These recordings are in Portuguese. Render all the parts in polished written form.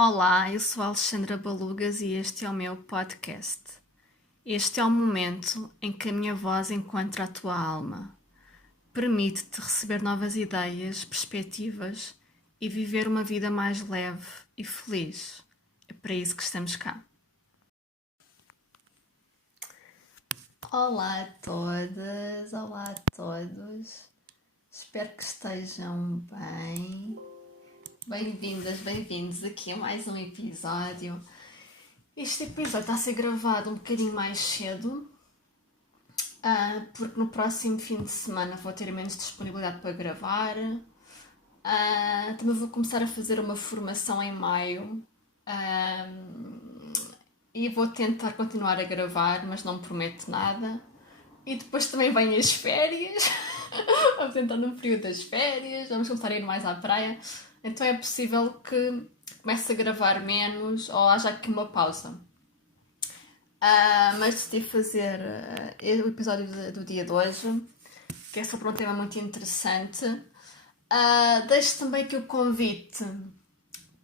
Olá, eu sou a Alexandra Balugas e este é o meu podcast. Este é o momento em que a minha voz encontra a tua alma. Permite-te receber novas ideias, perspectivas e viver uma vida mais leve e feliz. É para isso que estamos cá. Olá a todas, olá a todos. Espero que estejam bem. Bem-vindas, bem-vindos aqui a mais um episódio. Este episódio está a ser gravado um bocadinho mais cedo, porque no próximo fim de semana vou ter menos disponibilidade para gravar. Também vou começar a fazer uma formação em maio e vou tentar continuar a gravar, mas não prometo nada. E depois também vêm as férias. Vamos tentar no período das férias, vamos começar a ir mais à praia. Então é possível que comece a gravar menos ou haja aqui uma pausa. Mas decidi fazer o episódio do dia de hoje, que é sobre um tema muito interessante. Deixo também aqui o convite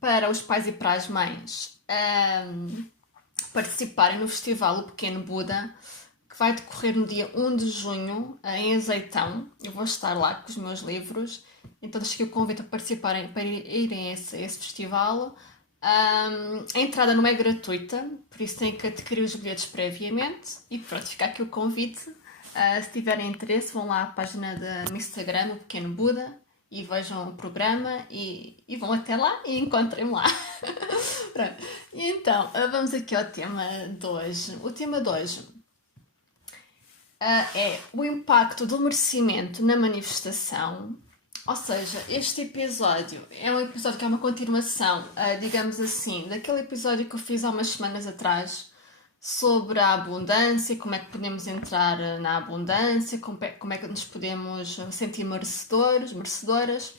para os pais e para as mães participarem no festival O Pequeno Buda, que vai decorrer no dia 1 de junho, em Azeitão. Eu vou estar lá com os meus livros, então deixo aqui o convite a participarem, para irem a esse festival. A entrada não é gratuita, por isso têm que adquirir os bilhetes previamente. E pronto, fica aqui o convite. Se tiverem interesse, vão lá à página no Instagram, O Pequeno Buda, e vejam o programa e vão até lá e encontrem-me lá. Pronto. E então, vamos aqui ao tema de hoje. O tema de hoje é o impacto do merecimento na manifestação. Ou seja, este episódio é um episódio que é uma continuação, digamos assim, daquele episódio que eu fiz há umas semanas atrás sobre a abundância, como é que podemos entrar na abundância, como é que nos podemos sentir merecedores, merecedoras.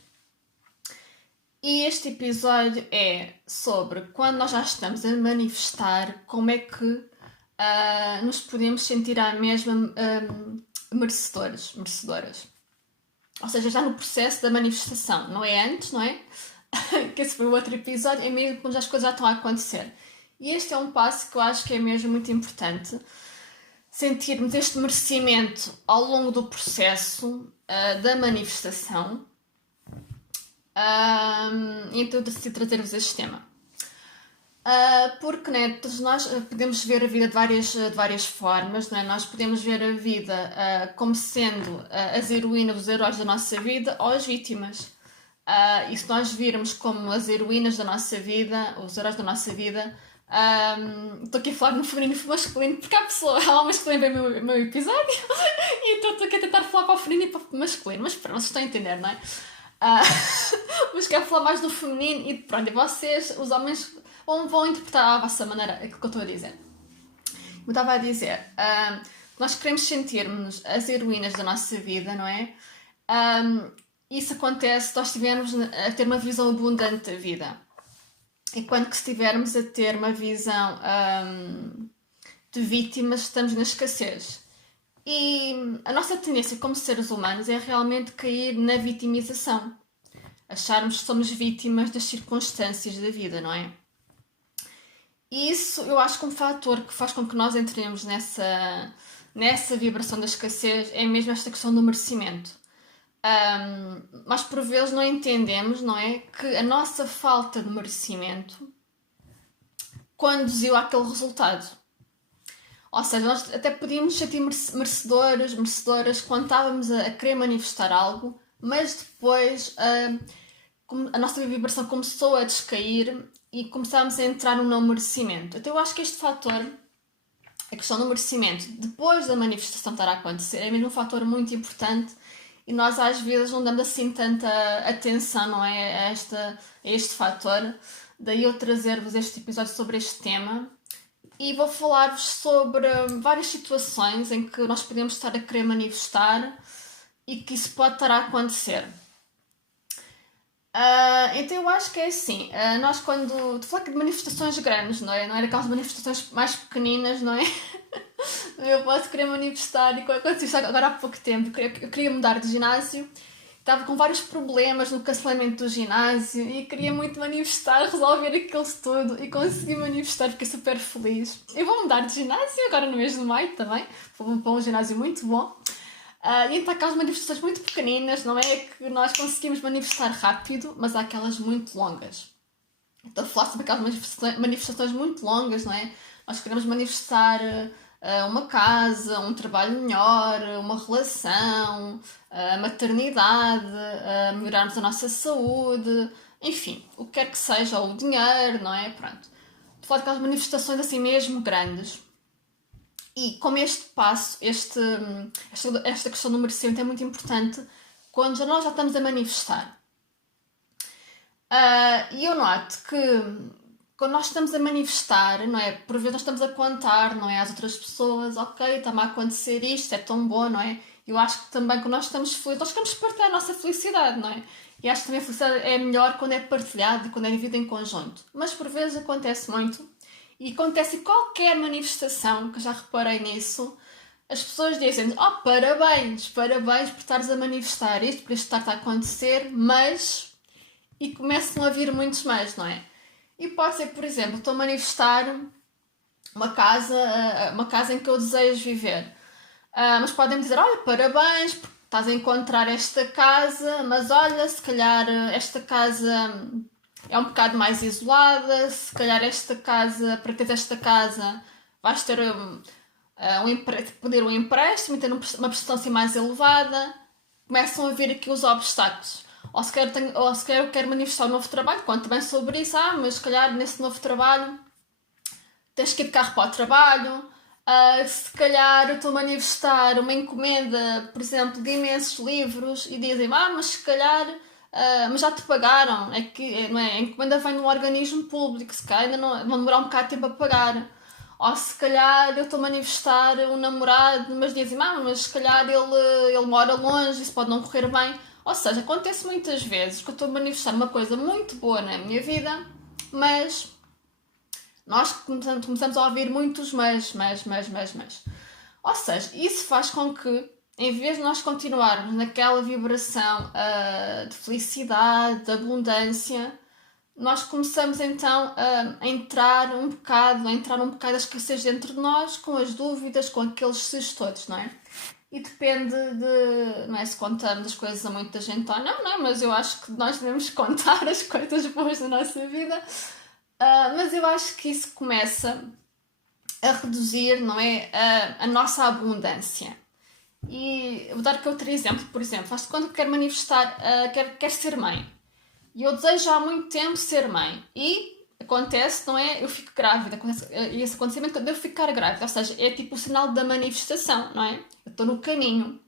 E este episódio é sobre quando nós já estamos a manifestar, como é que nos podemos sentir à mesma merecedores, merecedoras. Ou seja, já no processo da manifestação, não é antes, não é? Que esse foi o outro episódio, é mesmo quando as coisas já estão a acontecer. E este é um passo que eu acho que é mesmo muito importante, sentirmos este merecimento ao longo do processo da manifestação. Então eu decidi trazer-vos este tema. Porque todos nós podemos ver a vida de várias formas, não é? Nós podemos ver a vida como sendo as heroínas, os heróis da nossa vida ou as vítimas. E se nós virmos como as heroínas da nossa vida, os heróis da nossa vida, estou aqui a falar no feminino e no masculino, porque há homens que também veem o meu episódio, e então estou aqui a tentar falar para o feminino e para o masculino, mas pronto, vocês estão a entender, não é? Mas quero falar mais do feminino e pronto, e vocês, os homens, vão interpretar à vossa maneira aquilo que eu estou a dizer. Como eu estava a dizer, nós queremos sentir-nos as heroínas da nossa vida, não é? Isso acontece se nós estivermos a ter uma visão abundante da vida. Enquanto que se estivermos a ter uma visão de vítimas, estamos na escassez. E a nossa tendência como seres humanos é realmente cair na vitimização. Acharmos que somos vítimas das circunstâncias da vida, não é? E isso eu acho que um fator que faz com que nós entremos nessa vibração da escassez é mesmo esta questão do merecimento. Mas por vezes não entendemos, não é? Que a nossa falta de merecimento conduziu àquele resultado. Ou seja, nós até podíamos sentir merecedores, merecedoras quando estávamos a querer manifestar algo, mas depois a nossa vibração começou a descair e começámos a entrar no não merecimento. Então eu acho que este fator, a questão do merecimento, depois da manifestação estar a acontecer, é mesmo um fator muito importante e nós às vezes não damos assim tanta atenção, não é, a este fator. Daí eu trazer-vos este episódio sobre este tema. E vou falar-vos sobre várias situações em que nós podemos estar a querer manifestar e que isso pode estar a acontecer. Então eu acho que é assim, nós quando... Estou a falar de manifestações grandes, não é? Não era aquelas manifestações mais pequeninas, não é? Eu posso querer manifestar, e aconteceu isto agora há pouco tempo, eu queria mudar de ginásio estava com vários problemas no cancelamento do ginásio e queria muito manifestar, resolver aquilo tudo e consegui manifestar, fiquei super feliz. Eu vou mudar de ginásio agora no mês de maio também, vou para um ginásio muito bom. E então há aquelas manifestações muito pequeninas, não é que nós conseguimos manifestar rápido, mas há aquelas muito longas. Então a falar sobre aquelas manifestações muito longas, não é? Nós queremos manifestar uma casa, um trabalho melhor, uma relação, a maternidade, melhorarmos a nossa saúde, enfim, o que quer que seja, ou o dinheiro, não é? Pronto. Estou a falar daquelas manifestações assim mesmo grandes. E como este passo, esta questão do merecimento é muito importante quando nós já estamos a manifestar. E eu noto que quando nós estamos a manifestar, não é? Por vezes nós estamos a contar, não é? Às outras pessoas, ok, está-me a acontecer isto, é tão bom, não é? Eu acho que também quando nós estamos felizes, nós queremos partilhar a nossa felicidade, não é? E acho que também a felicidade é melhor quando é partilhada e quando é vivida em conjunto. Mas por vezes acontece muito, e acontece em qualquer manifestação, que eu já reparei nisso, as pessoas dizem, parabéns por estares a manifestar isto, por isto estar a acontecer, mas... E começam a vir muitos mais, não é? E pode ser, por exemplo, estou a manifestar uma casa em que eu desejo viver. Mas podem dizer, olha, parabéns, porque estás a encontrar esta casa, mas olha, se calhar esta casa é um bocado mais isolada, se calhar para teres esta casa vais ter poder um empréstimo e ter uma prestação assim mais elevada. Começam a vir aqui os obstáculos. Ou se calhar eu quero manifestar um novo trabalho, conto bem sobre isso, mas se calhar nesse novo trabalho tens que ir de carro para o trabalho, se calhar eu estou a manifestar uma encomenda, por exemplo, de imensos livros e dizem, mas se calhar mas já te pagaram, não é? A encomenda vem de um organismo público, se calhar ainda não, vão demorar um bocado de tempo a pagar. Ou se calhar eu estou a manifestar um namorado, mas dizem, mas se calhar ele mora longe, isso pode não correr bem. Ou seja, acontece muitas vezes que eu estou a manifestar uma coisa muito boa na minha vida, mas nós começamos a ouvir muitos mas. Ou seja, isso faz com que, em vez de nós continuarmos naquela vibração de felicidade, de abundância, nós começamos então a entrar um bocado da escassez dentro de nós, com as dúvidas, com aqueles ses todos, não é? E depende não é, se contamos as coisas a muita gente ou não, é? Mas eu acho que nós devemos contar as coisas boas da nossa vida. Mas eu acho que isso começa a reduzir, não é, a nossa abundância. E vou dar aqui outro exemplo, por exemplo, acho que quando eu quero manifestar, quero ser mãe. E eu desejo há muito tempo ser mãe. E acontece, não é? Eu fico grávida. E esse acontecimento quando eu ficar grávida. Ou seja, é tipo o sinal da manifestação, não é? Eu estou no caminho.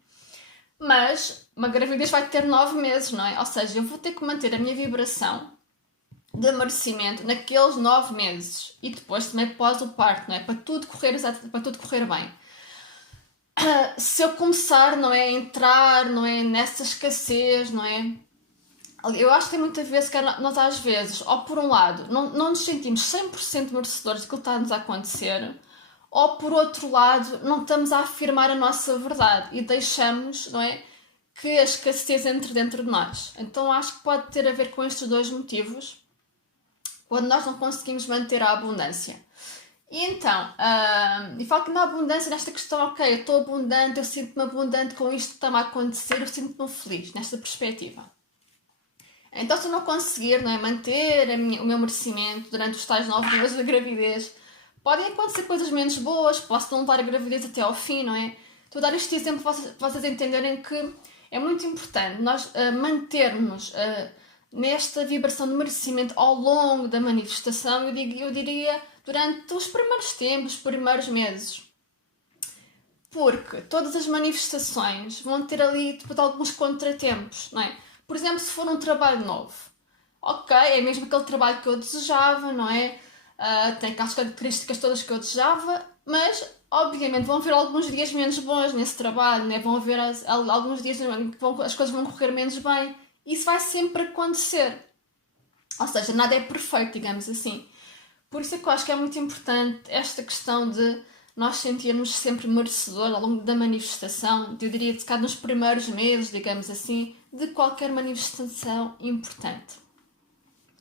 Mas uma gravidez vai ter 9 meses, não é? Ou seja, eu vou ter que manter a minha vibração de merecimento naqueles 9 meses. E depois também pós o parto, não é? Para tudo correr bem. Se eu começar, não é? A entrar, não é? Nessa escassez, não é? Eu acho que tem muita vez que nós às vezes, ou por um lado, não nos sentimos 100% merecedores daquilo que está-nos a acontecer, ou por outro lado, não estamos a afirmar a nossa verdade e deixamos, não é, que a escassez entre dentro de nós. Então acho que pode ter a ver com estes dois motivos, quando nós não conseguimos manter a abundância. E então, e falo que na abundância, nesta questão, ok, eu estou abundante, eu sinto-me abundante com isto que está-me a acontecer, eu sinto-me feliz, nesta perspectiva. Então, se eu não conseguir, não é, manter o meu merecimento durante os tais 9 meses da gravidez, podem acontecer coisas menos boas, posso não levar a gravidez até ao fim, não é? Estou a dar este exemplo para vocês entenderem que é muito importante nós mantermos nesta vibração de merecimento ao longo da manifestação, eu diria, durante os primeiros tempos, os primeiros meses. Porque todas as manifestações vão ter ali depois alguns contratempos, não é? Por exemplo, se for um trabalho novo, ok, é mesmo aquele trabalho que eu desejava, não é? Tem aquelas características todas que eu desejava, mas obviamente vão haver alguns dias menos bons nesse trabalho, né? Vão haver alguns dias em que as coisas vão correr menos bem. Isso vai sempre acontecer. Ou seja, nada é perfeito, digamos assim. Por isso é que eu acho que é muito importante esta questão de nós sentirmos sempre merecedores ao longo da manifestação, eu diria, de cada nos primeiros meses, digamos assim, de qualquer manifestação importante.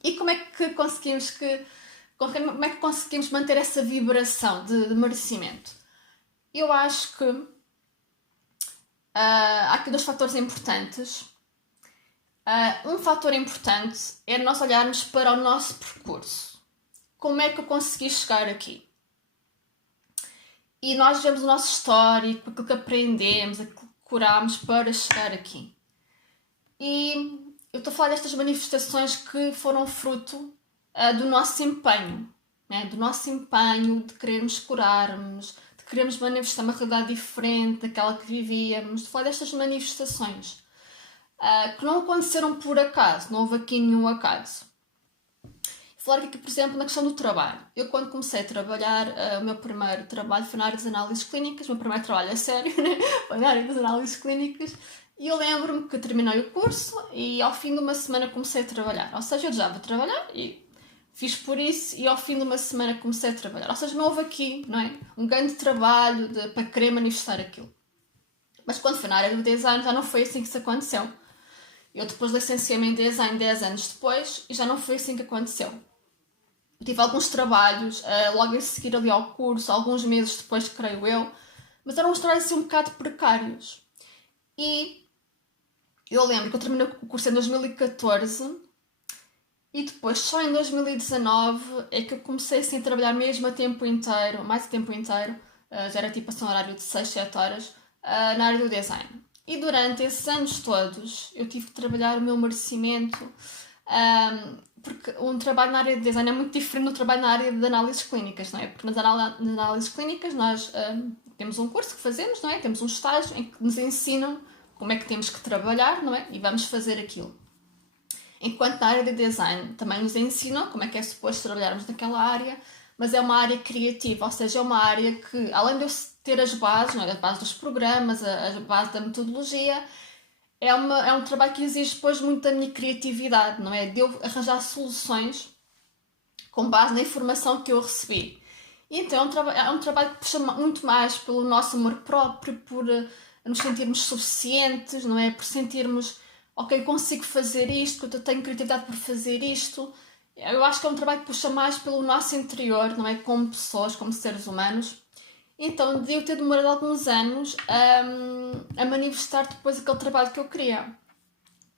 E como é que conseguimos manter essa vibração de merecimento? Eu acho que há aqui 2 fatores importantes. Um fator importante é nós olharmos para o nosso percurso. Como é que eu consegui chegar aqui? E nós vemos o nosso histórico, aquilo que aprendemos, aquilo que curámos para chegar aqui. E eu estou a falar destas manifestações que foram fruto do nosso empenho, né? Do nosso empenho de querermos curarmos, de querermos manifestar uma realidade diferente daquela que vivíamos. Estou a falar destas manifestações que não aconteceram por acaso, não houve aqui nenhum acaso. Vou falar aqui, por exemplo, na questão do trabalho. Eu, quando comecei a trabalhar, o meu primeiro trabalho foi na área das análises clínicas, o meu primeiro trabalho a sério, né? Foi na área das análises clínicas, e eu lembro-me que terminei o curso e ao fim de uma semana comecei a trabalhar. Ou seja, eu já vou trabalhar e fiz por isso e ao fim de uma semana comecei a trabalhar. Ou seja, não houve aqui, não é? Um grande trabalho para querer manifestar aquilo. Mas quando foi na área do design já não foi assim que isso aconteceu. Eu depois licenciei-me em design 10 anos depois e já não foi assim que aconteceu. Eu tive alguns trabalhos logo a seguir ali ao curso, alguns meses depois, creio eu, mas eram uns trabalhos assim um bocado precários. E eu lembro que eu terminei o curso em 2014 e depois, só em 2019, é que eu comecei assim, a trabalhar mesmo a tempo inteiro, mais a tempo inteiro, já era tipo um horário de 6, 7 horas, na área do design. E durante esses anos todos eu tive que trabalhar o meu merecimento, porque um trabalho na área de design é muito diferente do trabalho na área de análises clínicas, não é? Porque nas análises clínicas nós temos um curso que fazemos, não é? Temos um estágio em que nos ensinam como é que temos que trabalhar, não é? E vamos fazer aquilo. Enquanto na área de design também nos ensinam como é que é suposto trabalharmos naquela área, mas é uma área criativa, ou seja, é uma área que, além de eu ter as bases, não é? A base dos programas, a base da metodologia, é um trabalho que exige depois muito da minha criatividade, não é? De eu arranjar soluções com base na informação que eu recebi. E então é um trabalho que puxa muito mais pelo nosso amor próprio, por nos sentirmos suficientes, não é? Por sentirmos, ok, consigo fazer isto, que eu tenho criatividade por fazer isto. Eu acho que é um trabalho que puxa mais pelo nosso interior, não é? Como pessoas, como seres humanos. Então, de eu ter demorado alguns anos a manifestar depois aquele trabalho que eu queria.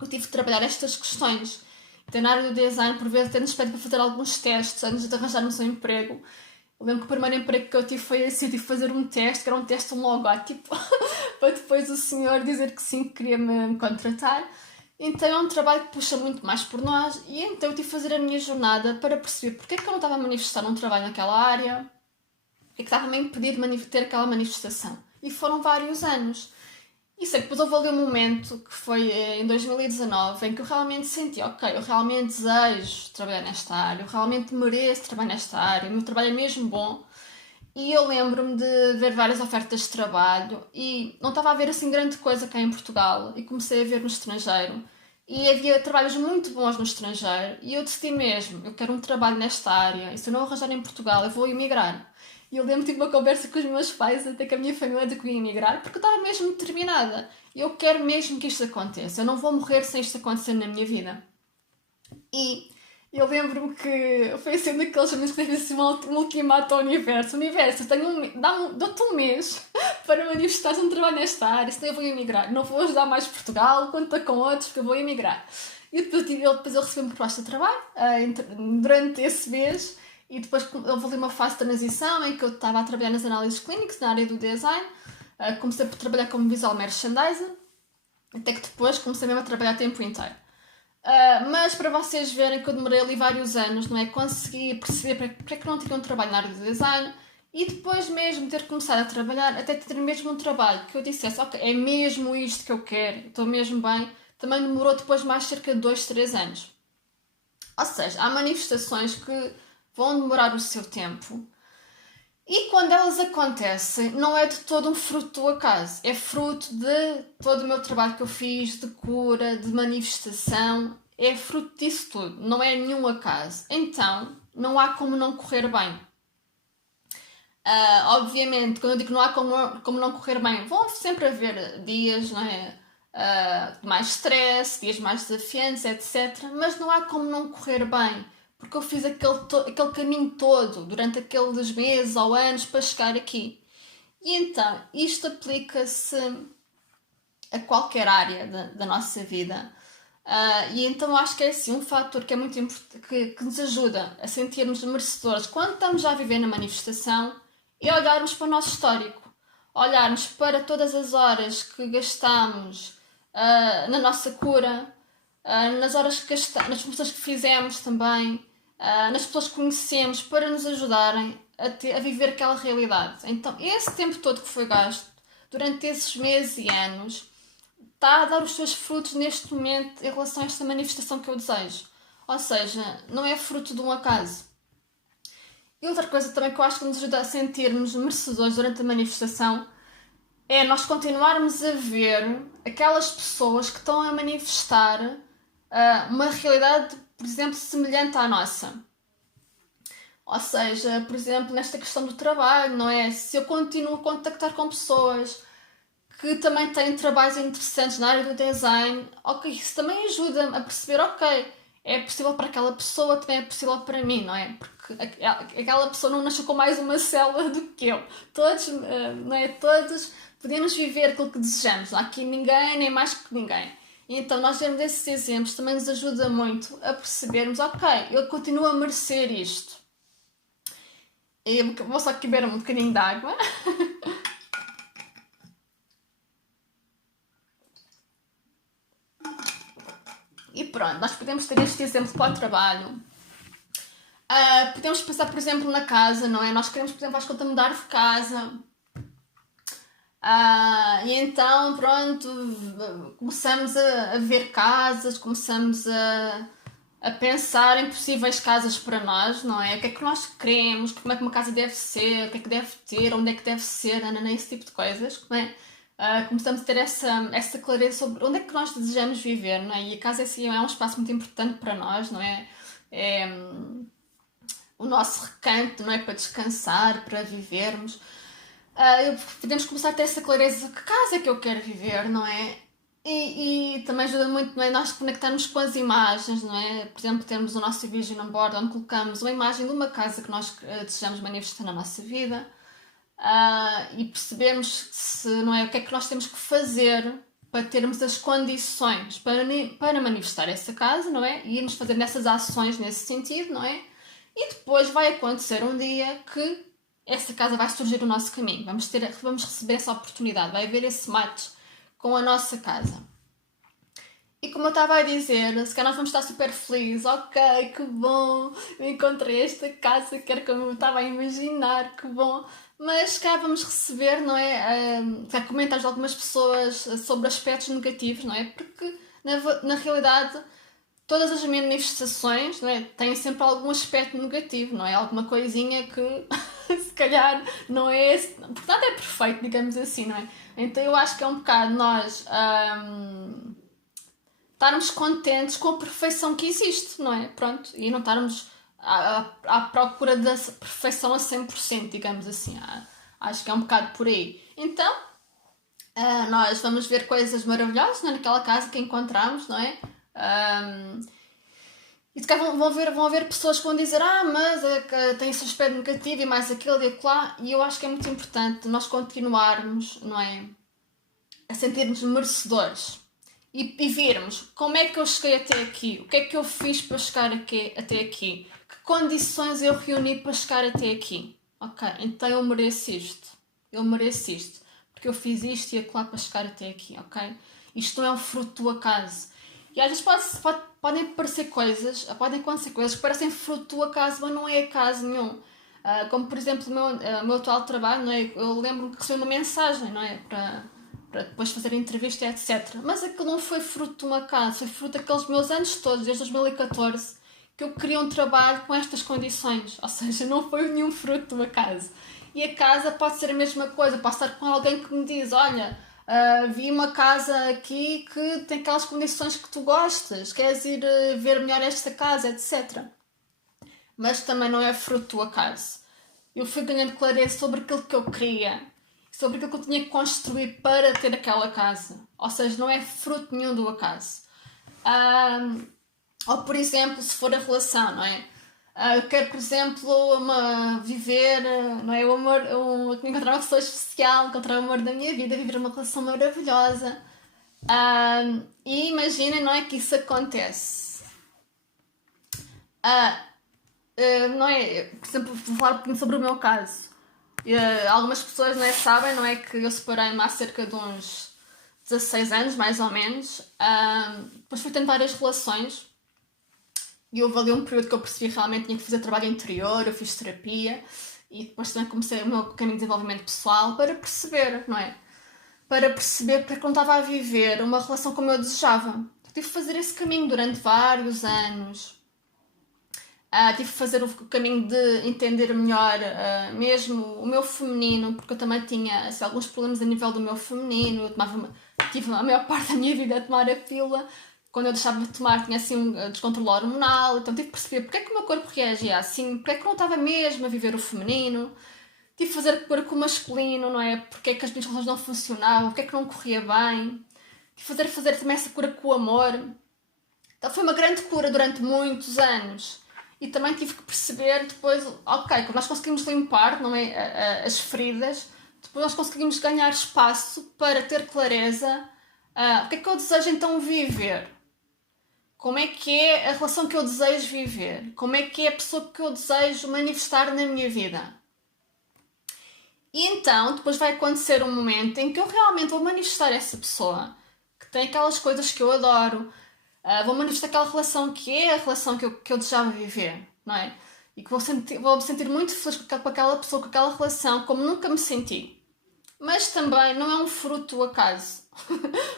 Eu tive de trabalhar estas questões. Então, na área do design, por vezes, tendo espécie para fazer alguns testes antes de arranjarmos um emprego. Eu lembro que o primeiro emprego que eu tive foi assim, eu tive de fazer um teste, que era um teste, um logótipo, para depois o senhor dizer que sim, que queria me contratar. Então é um trabalho que puxa muito mais por nós e então eu tive de fazer a minha jornada para perceber porque é que eu não estava a manifestar um trabalho naquela área, o que é que estava a me impedir de ter aquela manifestação. E foram vários anos. E sei que depois houve ali um momento, que foi em 2019, em que eu realmente senti, ok, eu realmente desejo trabalhar nesta área, eu realmente mereço trabalhar nesta área, o meu trabalho é mesmo bom. E eu lembro-me de ver várias ofertas de trabalho e não estava a ver assim grande coisa cá em Portugal e comecei a ver no estrangeiro. E havia trabalhos muito bons no estrangeiro e eu decidi mesmo, eu quero um trabalho nesta área e se eu não arranjar em Portugal eu vou emigrar. E eu lembro de uma conversa com os meus pais, até com a minha família, de que eu ia emigrar, porque eu estava mesmo determinada. Eu quero mesmo que isto aconteça, eu não vou morrer sem isto acontecer na minha vida. E eu lembro-me que foi assim um daqueles momentos que teve assim um ultimato ao universo. O universo, dou-te um mês para manifestares um trabalho nesta área, senão eu vou emigrar. Não vou ajudar mais Portugal, conta com outros, porque eu vou emigrar. E depois eu recebi uma proposta de trabalho durante esse mês. E depois houve ali uma fase de transição em que eu estava a trabalhar nas análises clínicas, na área do design. Comecei a trabalhar como visual merchandiser, até que depois comecei mesmo a trabalhar a tempo inteiro. Mas para vocês verem que eu demorei ali vários anos, não é? Consegui perceber porque é que não tinha um trabalho na área do design e depois mesmo ter começado a trabalhar, até ter mesmo um trabalho que eu dissesse, ok, é mesmo isto que eu quero, estou mesmo bem, também demorou depois mais cerca de 2, 3 anos. Ou seja, há manifestações que vão demorar o seu tempo e quando elas acontecem não é de todo um fruto do acaso, é fruto de todo o meu trabalho que eu fiz, de cura, de manifestação, é fruto disso tudo, não é nenhum acaso. Então não há como não correr bem. Obviamente, quando eu digo que não há como não correr bem, vão sempre haver dias, não é? De mais stress, dias mais desafiantes, etc. Mas não há como não correr bem, porque eu fiz aquele caminho todo durante aqueles meses ou anos para chegar aqui. E então, isto aplica-se a qualquer área da nossa vida. E então acho que é assim um fator que é muito importante, que nos ajuda a sentirmos merecedores quando estamos já a viver na manifestação e olharmos para o nosso histórico, olharmos para todas as horas que gastamos na nossa cura, nas horas que gastamos, nas pessoas que fizemos também, nas pessoas que conhecemos para nos ajudarem a viver aquela realidade. Então, esse tempo todo que foi gasto, durante esses meses e anos, está a dar os seus frutos neste momento em relação a esta manifestação que eu desejo. Ou seja, não é fruto de um acaso. E outra coisa também que eu acho que nos ajuda a sentir-nos merecedores durante a manifestação é nós continuarmos a ver aquelas pessoas que estão a manifestar uma realidade, por exemplo, semelhante à nossa. Ou seja, por exemplo, nesta questão do trabalho, não é? Se eu continuo a contactar com pessoas que também têm trabalhos interessantes na área do design, ok, isso também ajuda-me a perceber, ok, é possível para aquela pessoa, também é possível para mim, não é? Porque aquela pessoa não nasceu com mais uma célula do que eu. Todos, não é? Todos podemos viver aquilo que desejamos. Não há aqui ninguém, nem mais que ninguém. E então nós vemos esses exemplos, também nos ajuda muito a percebermos, ok, eu continuo a merecer isto. E eu vou só beber um bocadinho de água. E pronto, nós podemos ter este exemplo para o trabalho. Podemos pensar, por exemplo, na casa, não é? Nós queremos, por exemplo, às contas mudar de casa. E então, pronto, começamos a ver casas, começamos a pensar em possíveis casas para nós, não é? O que é que nós queremos, como é que uma casa deve ser, o que é que deve ter, onde é que deve ser, esse tipo de coisas, não é? Começamos a ter essa clareza sobre onde é que nós desejamos viver, não é? E a casa assim, é um espaço muito importante para nós, não é? É o nosso recanto, não é? Para descansar, para vivermos. Podemos começar a ter essa clareza, que casa é que eu quero viver, não é? E também ajuda muito, não é? Nós conectarmos com as imagens, não é? Por exemplo, termos o nosso vision board onde colocamos uma imagem de uma casa que nós desejamos manifestar na nossa vida. E percebermos se, não é, o que é que nós temos que fazer para termos as condições para manifestar essa casa, não é? E irmos fazendo essas ações nesse sentido, não é? E depois vai acontecer um dia que essa casa vai surgir no nosso caminho. Vamos receber essa oportunidade, vai haver esse match com a nossa casa. E como eu estava a dizer, se calhar nós vamos estar super felizes, ok, que bom, eu encontrei esta casa que era como eu estava a imaginar, que bom. Mas se calhar vamos receber, não é, comentários de algumas pessoas sobre aspectos negativos, não é? Porque na realidade todas as manifestações, não é, têm sempre algum aspecto negativo, não é? Alguma coisinha que se calhar não é esse, porque nada é perfeito, digamos assim, não é? Então eu acho que é um bocado nós estarmos contentes com a perfeição que existe, não é? Pronto, e não estarmos à procura da perfeição a 100%, digamos assim. Acho que é um bocado por aí. Então, nós vamos ver coisas maravilhosas, não é? Naquela casa que encontramos, não é? E vão haver pessoas que vão dizer mas tem esse aspecto negativo e mais aquele e lá. E eu acho que é muito importante nós continuarmos, não é? A sentirmos merecedores. E vermos como é que eu cheguei até aqui, o que é que eu fiz para chegar até aqui, que condições eu reuni para chegar até aqui. Ok, então eu mereço isto, porque eu fiz isto e aquilo para chegar até aqui, ok? Isto não é um fruto do acaso. E às vezes podem acontecer coisas que parecem fruto do acaso, mas não é acaso nenhum. Como por exemplo o meu atual trabalho, não é? Eu lembro-me que recebi uma mensagem, não é? Para depois fazer a entrevista, etc. Mas aquilo não foi fruto de um acaso, foi fruto daqueles meus anos todos, desde 2014, que eu queria um trabalho com estas condições. Ou seja, não foi nenhum fruto de um acaso. E a casa pode ser a mesma coisa, posso estar com alguém que me diz, olha, vi uma casa aqui que tem aquelas condições que tu gostas, queres ir ver melhor esta casa, etc. Mas também não é fruto do acaso. eu fui ganhando clareza sobre aquilo que eu queria, sobre aquilo que eu tinha que construir para ter aquela casa. Ou seja, não é fruto nenhum do acaso. Ou, por exemplo, se for a relação, não é? Eu quero, por exemplo, viver, não é? O amor, encontrar uma pessoa especial, encontrar o amor da minha vida, viver uma relação maravilhosa. E imaginem, não é, que isso acontece. Não é? Por exemplo, vou falar um pouquinho sobre o meu caso. Algumas pessoas, não é, sabem, não é, que eu separei-me há cerca de uns 16 anos, mais ou menos. Depois fui tendo várias relações. E houve ali um período que eu percebi que realmente tinha que fazer trabalho interior, eu fiz terapia. E depois também comecei o meu caminho de desenvolvimento pessoal para perceber, não é? Para perceber porque não estava a viver uma relação como eu desejava. Tive que fazer esse caminho durante vários anos. Tive que fazer o caminho de entender melhor mesmo o meu feminino, porque eu também tinha assim, alguns problemas a nível do meu feminino. Tive a maior parte da minha vida a tomar a pílula. Quando eu deixava de tomar, tinha assim um descontrole hormonal. Então tive que perceber porque é que o meu corpo reagia assim, porque é que eu não estava mesmo a viver o feminino. Tive que fazer a cura com o masculino, não é? Porque é que as minhas relações não funcionavam, porque é que não corria bem. Tive que fazer também essa cura com o amor. Então foi uma grande cura durante muitos anos. E também tive que perceber depois, ok, quando nós conseguimos limpar, não é, as feridas, depois nós conseguimos ganhar espaço para ter clareza. O que é que eu desejo então viver? Como é que é a relação que eu desejo viver? Como é que é a pessoa que eu desejo manifestar na minha vida? E então, depois vai acontecer um momento em que eu realmente vou manifestar essa pessoa, que tem aquelas coisas que eu adoro, vou manifestar aquela relação que é a relação que eu desejava viver, não é? E que vou me sentir muito feliz com aquela pessoa, com aquela relação, como nunca me senti. Mas também não é um fruto do acaso.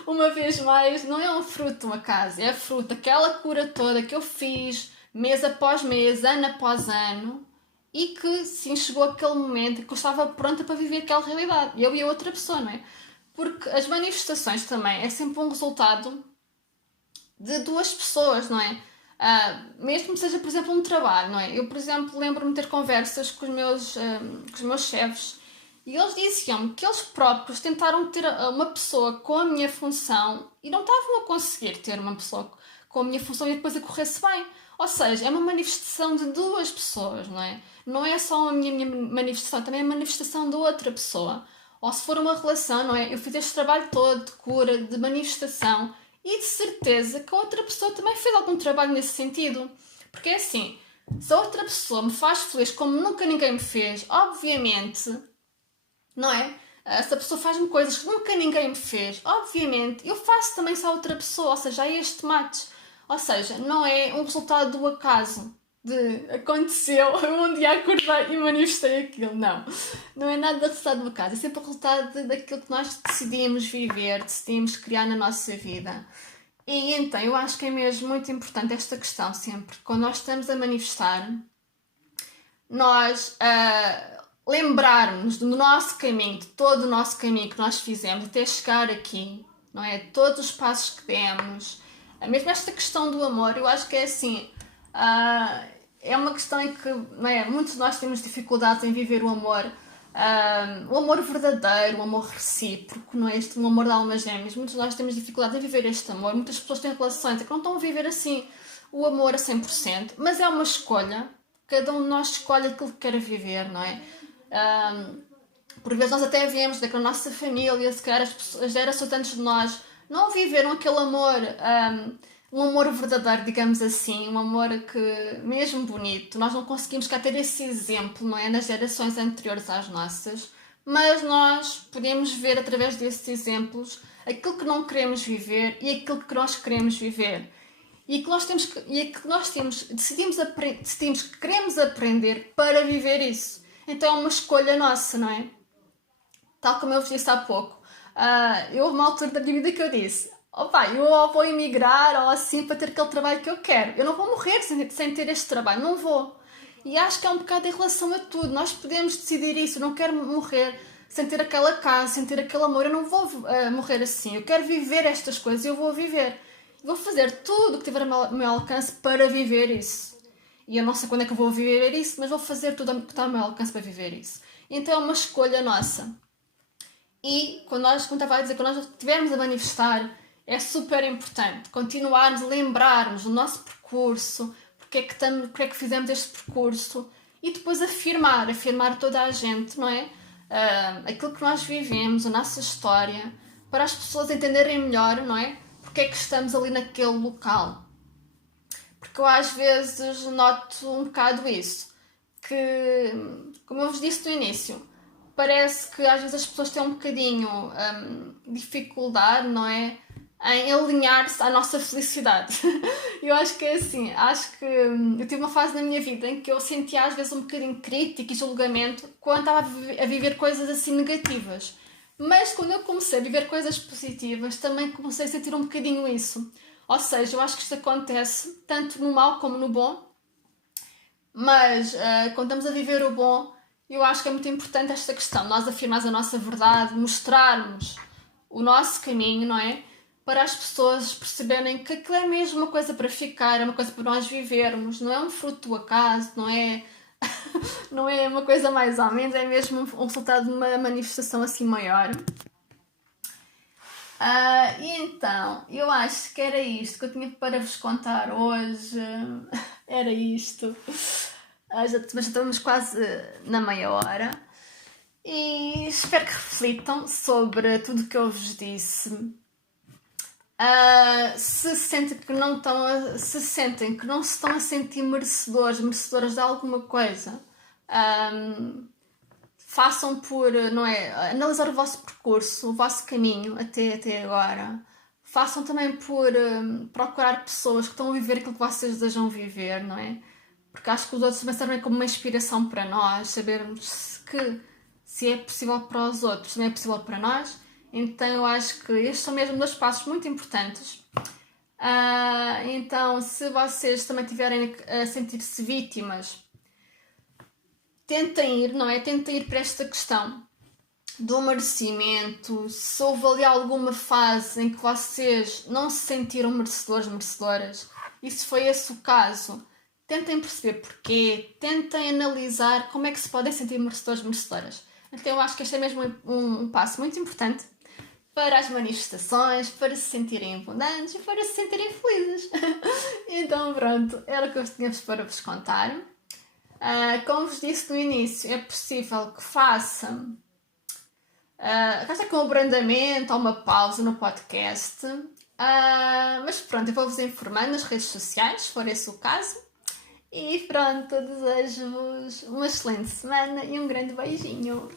Uma vez mais, não é um fruto do acaso, é fruto daquela cura toda que eu fiz, mês após mês, ano após ano, e que sim chegou aquele momento em que eu estava pronta para viver aquela realidade. Eu e a outra pessoa, não é? Porque as manifestações também é sempre um resultado de duas pessoas, não é? Mesmo que seja, por exemplo, um trabalho, não é? Eu, por exemplo, lembro-me de ter conversas com os meus chefes e eles diziam-me que eles próprios tentaram ter uma pessoa com a minha função e não estavam a conseguir ter uma pessoa com a minha função e depois a corresse bem. Ou seja, é uma manifestação de duas pessoas, não é? Não é só a minha manifestação, também é a manifestação da outra pessoa. Ou se for uma relação, não é? Eu fiz este trabalho todo de cura, de manifestação e de certeza que a outra pessoa também fez algum trabalho nesse sentido. Porque é assim, se a outra pessoa me faz feliz como nunca ninguém me fez, obviamente, não é? Se a pessoa faz-me coisas que nunca ninguém me fez, obviamente, eu faço também só a outra pessoa, ou seja, há este match. Ou seja, não é um resultado do acaso, de aconteceu, um dia acordei e manifestei aquilo. Não é nada resultado do acaso, é sempre o resultado daquilo que nós decidimos viver, decidimos criar na nossa vida. E então, eu acho que é mesmo muito importante esta questão sempre, quando nós estamos a manifestar, nós lembrarmos do nosso caminho, de todo o nosso caminho que nós fizemos até chegar aqui, não é? Todos os passos que demos. Mesmo esta questão do amor, eu acho que é assim, é uma questão em que, não é, muitos de nós temos dificuldades em viver o amor verdadeiro, o amor recíproco, não é? Um amor de almas gêmeas. Muitos de nós temos dificuldades em viver este amor. Muitas pessoas têm relações que não estão a viver assim o amor a 100%, mas é uma escolha. Cada um de nós escolhe aquilo que quer viver, não é? Por vezes nós até vemos que na nossa família, se calhar as gerações antes de nós não viveram aquele amor, um amor verdadeiro, digamos assim, um amor que, mesmo bonito, nós não conseguimos cá ter esse exemplo, não é? Nas gerações anteriores às nossas, mas nós podemos ver através desses exemplos aquilo que não queremos viver e aquilo que nós queremos viver. E que decidimos que queremos aprender para viver isso. Então é uma escolha nossa, não é? Tal como eu vos disse há pouco. Houve uma altura da minha vida que eu disse: eu vou emigrar ou assim para ter aquele trabalho que eu quero. Eu não vou morrer sem ter este trabalho, não vou. E acho que é um bocado em relação a tudo. Nós podemos decidir isso. Eu não quero morrer sem ter aquela casa, sem ter aquele amor. Eu não vou morrer assim. Eu quero viver estas coisas e eu vou viver. Vou fazer tudo o que tiver ao meu alcance para viver isso. e eu não sei quando é que eu vou viver isso, mas vou fazer tudo o que está ao meu alcance para viver isso. Então é uma escolha nossa. E como estava a dizer, quando nós estivermos a manifestar, é super importante continuarmos a lembrar-nos do nosso percurso, porque é que fizemos este percurso, e depois afirmar toda a gente, não é? Aquilo que nós vivemos, a nossa história, para as pessoas entenderem melhor, não é? Porque é que estamos ali naquele local. Porque eu às vezes noto um bocado isso, que, como eu vos disse no início, parece que às vezes as pessoas têm um bocadinho dificuldade, não é? Em alinhar-se à nossa felicidade. Eu acho que é assim, acho que eu tive uma fase na minha vida em que eu sentia às vezes um bocadinho crítica e julgamento quando estava a viver coisas assim negativas. Mas quando eu comecei a viver coisas positivas, também comecei a sentir um bocadinho isso. Ou seja, eu acho que isto acontece tanto no mal como no bom, mas quando estamos a viver o bom, eu acho que é muito importante esta questão, nós afirmarmos a nossa verdade, mostrarmos o nosso caminho, não é? Para as pessoas perceberem que aquilo é mesmo uma coisa para ficar, é uma coisa para nós vivermos, não é um fruto do acaso, não é, não é uma coisa mais ou menos, é mesmo um resultado de uma manifestação assim maior. E então, eu acho que era isto que eu tinha para vos contar hoje. Era isto. Já estamos quase na meia hora. E espero que reflitam sobre tudo o que eu vos disse. Se sentem que não estão se sentem que não se estão a sentir merecedoras de alguma coisa, façam por, não é, analisar o vosso percurso, o vosso caminho até agora. Façam também por procurar pessoas que estão a viver aquilo que vocês desejam viver, não é? Porque acho que os outros também servem como uma inspiração para nós, sabermos que se é possível para os outros, também é possível para nós. Então eu acho que estes são mesmo 2 passos muito importantes. Então, se vocês também estiverem a sentir-se vítimas, tentem ir, não é? Tentem ir para esta questão do merecimento. Se houve ali alguma fase em que vocês não se sentiram merecedoras, e se foi esse o caso, tentem perceber porquê, tentem analisar como é que se podem sentir merecedoras. Então eu acho que este é mesmo um passo muito importante para as manifestações, para se sentirem abundantes e para se sentirem felizes. Então pronto, era o que eu tinha para vos contar. Como vos disse no início, é possível que façam com um abrandamento ou uma pausa no podcast. Mas pronto, eu vou-vos informando nas redes sociais, se for esse o caso. E pronto, desejo-vos uma excelente semana e um grande beijinho.